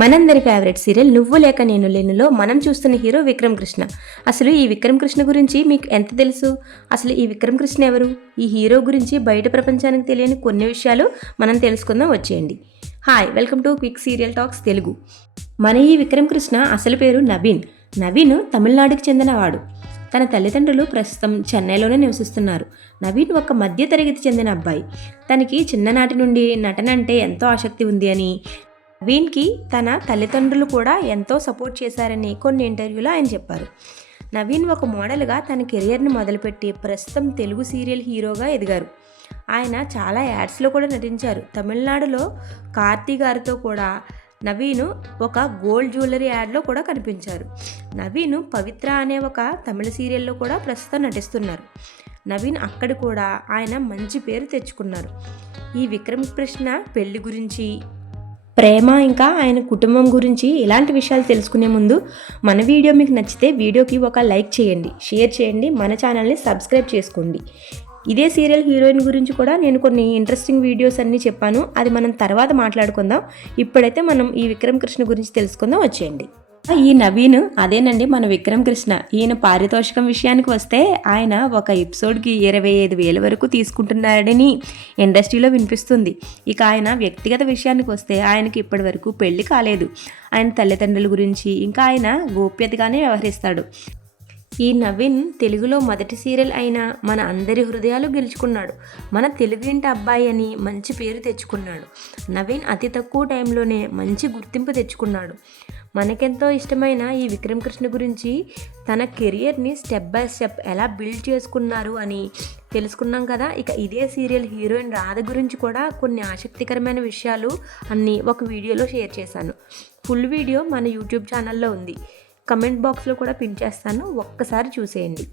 మనందరి favourite serial నువ్వు లేక నేను లేనులో మనం చూస్తున్న హీరో విక్రమ్ కృష్ణ. అసలు ఈ విక్రమ్ కృష్ణ గురించి మీకు ఎంత తెలుసు? అసలు ఈ విక్రమ్ కృష్ణ ఎవరు? ఈ హీరో గురించి బయట ప్రపంచానికి తెలియని కొన్ని విషయాలు మనం తెలుసుకుందాం, వచ్చేయండి. Hi, welcome to quick serial talks Telugu. మన ఈ విక్రమ్ కృష్ణ అసలు పేరు నవీన్. నవీన్ తమిళనాడుకు చెందినవాడు. తన తల్లిదండ్రులు ప్రస్తుతం చెన్నైలోనే నివసిస్తున్నారు. నవీన్ ఒక మధ్య తరగతి చెందిన అబ్బాయి. తనకి చిన్ననాటి నుండి నటన అంటే ఎంతో ఆసక్తి ఉంది అని, నవీన్కి తన తల్లిదండ్రులు కూడా ఎంతో సపోర్ట్ చేశారని కొన్ని ఇంటర్వ్యూలో ఆయన చెప్పారు. నవీన్ ఒక మోడల్గా తన కెరియర్ని మొదలుపెట్టి ప్రస్తుతం తెలుగు సీరియల్ హీరోగా ఎదిగారు. ఆయన చాలా యాడ్స్లో కూడా నటించారు. తమిళనాడులో కార్తీ గారితో కూడా నవీన్ ఒక గోల్డ్ జ్యువెలరీ యాడ్లో కూడా కనిపించారు. నవీన్ పవిత్ర అనే ఒక తమిళ సీరియల్లో కూడా ప్రస్తుతం నటిస్తున్నారు. నవీన్ అక్కడ కూడా ఆయన మంచి పేరు తెచ్చుకున్నారు. ఈ విక్రమ్ కృష్ణ పెళ్లి గురించి, ప్రేమ, ఇంకా ఆయన కుటుంబం గురించి ఇలాంటి విషయాలు తెలుసుకునే ముందు మన వీడియో మీకు నచ్చితే వీడియోకి ఒక లైక్ చేయండి, షేర్ చేయండి, మన ఛానల్ని సబ్స్క్రైబ్ చేసుకోండి. ఇదే సీరియల్ హీరోయిన్ గురించి కూడా నేను కొన్ని ఇంట్రెస్టింగ్ వీడియోస్ అన్నీ చెప్పాను, అది మనం తర్వాత మాట్లాడుకుందాం. ఇప్పుడైతే మనం ఈ విక్రమ్ కృష్ణ గురించి తెలుసుకుందాం, వచ్చేయండి. ఈ నవీన్ అదేనండి మన విక్రమ్ కృష్ణ. ఈయన పారితోషికం విషయానికి వస్తే ఆయన ఒక ఎపిసోడ్కి 25,000 వరకు తీసుకుంటున్నాడని ఇండస్ట్రీలో వినిపిస్తుంది. ఇక ఆయన వ్యక్తిగత విషయానికి వస్తే ఆయనకి ఇప్పటి వరకు పెళ్లి కాలేదు. ఆయన తల్లిదండ్రుల గురించి ఇంకా ఆయన గోప్యతగానే వ్యవహరిస్తాడు. ఈ నవీన్ తెలుగులో మొదటి సీరియల్ అయిన మన అందరి హృదయాలు గెలుచుకున్నాడు. మన తెలుగింటి అబ్బాయి అని మంచి పేరు తెచ్చుకున్నాడు. నవీన్ అతి తక్కువ టైంలోనే మంచి గుర్తింపు తెచ్చుకున్నాడు. మనకెంతో ఇష్టమైన ఈ విక్రమ్ కృష్ణ గురించి, తన కెరియర్ని స్టెప్ బై స్టెప్ ఎలా బిల్డ్ చేసుకున్నారు అని తెలుసుకున్నాం కదా. ఇక ఇదే సీరియల్ హీరోయిన్ రాధ గురించి కూడా కొన్ని ఆసక్తికరమైన విషయాలు అన్నీ ఒక వీడియోలో షేర్ చేశాను. ఫుల్ వీడియో మన యూట్యూబ్ ఛానల్లో ఉంది. కమెంట్ బాక్స్లో కూడా పిన్ చేస్తాను, ఒక్కసారి చూసేయండి.